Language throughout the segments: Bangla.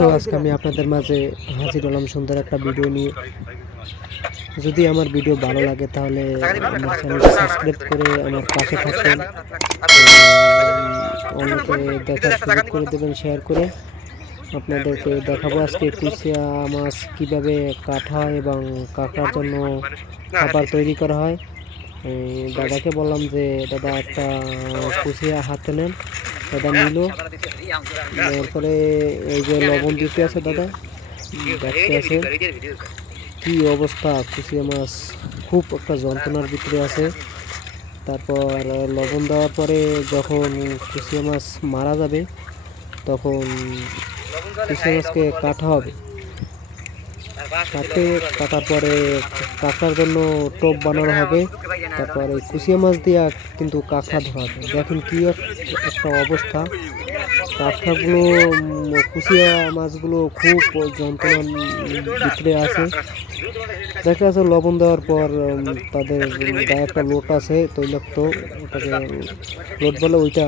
তো আজকে আমি আপনাদের মাঝে হাজির হলাম সুন্দর একটা ভিডিও নিয়ে। যদি আমার ভিডিও ভালো লাগে তাহলে আমার সাবস্ক্রাইব করে আমার পাশে থাকবেন। অনেকে দেখার সুযোগ করে দেবেন শেয়ার করে। আপনাদেরকে দেখাবো আজকে কুচিয়া মাছ কীভাবে কাটা হয় এবং কাটার জন্য খাবার তৈরি করা হয়। দাদাকে বললাম যে, দাদা, একটা কুচিয়া হাতে নেন। দাদা নিল। তারপরে এই যে লবণ দিতে আছে দাদা। দেখতে আছে। কি অবস্থা? কুচিয়া মাছ খুব একটা যন্ত্রণার ভিতরে আছে। তারপর লবণ দেওয়ার পরে যখন কুচিয়া মাছ মারা যাবে তখন কুচিয়া মাছকে কাটা হবে। কাটে কাটার পরে কাঁকড়ার জন্য টোপ বানানো হবে। তারপরে কুসিয়া মাছ দিয়ে কিন্তু কাঁকড়া ধরা হবে। দেখেন কি একটা অবস্থা। কাঁকড়াগুলো কুচিয়া মাছগুলো খুব যন্ত্রণার ভিতরে আছে। দেখা যাচ্ছে লবণ দেওয়ার পর তাদের গায়ে একটা লোট আছে, তৈলাক্ত। ওটাকে লোট বলে ওইটা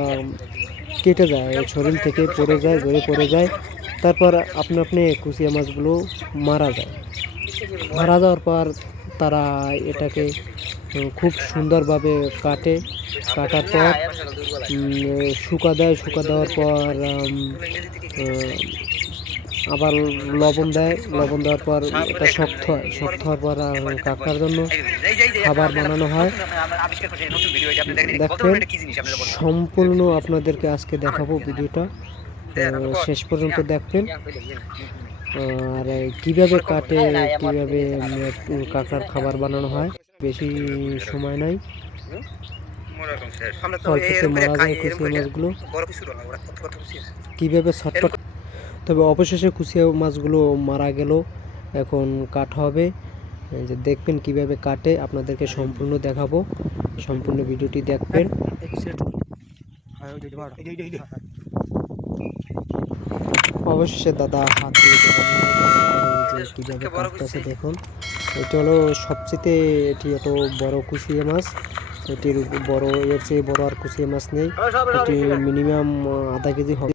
কেটে যায় শরীর থেকে পড়ে যায় জড়ে পড়ে যায়। তারপর আপনি আপনি কুচিয়া মাছগুলো মারা যায়। মারা যাওয়ার পর তারা এটাকে খুব সুন্দরভাবে কাটে কাটার পর শুকা দেয় শুকা দেওয়ার পর আবার লবণ দেয় লবণ দেওয়ার পর এটা শক্ত হয় শক্ত হওয়ার পর কাকার জন্য খাবার বানানো হয়। দেখবেন সম্পূর্ণ আপনাদেরকে আজকে দেখাবো ভিডিওটা। শেষ পর্যন্ত দেখবেন। আর কীভাবে কাটে কীভাবে উম, কাঁকড়ার খাবার বানানো হয়। বেশি সময় নাই। অল্পতে মারা যায় কুচিয়া মাছগুলো। কীভাবে ছটপট তবে অবশেষে কুচিয়া মাছগুলো মারা গেল। এখন কাটা হবে। যে দেখবেন কীভাবে কাটে। আপনাদেরকে সম্পূর্ণ দেখাবো। সম্পূর্ণ ভিডিওটি দেখবেন। অবশেষে দাদা হাত দিয়ে যে কীভাবে কাটতেছে দেখুন। এটি হলো সবচেয়ে এটি এত বড় কুচিয়া মাছ। এটির বড় এর চেয়ে বড় আর কুচিয়া মাছ নেই। এটি মিনিমাম আধা কেজি হবে।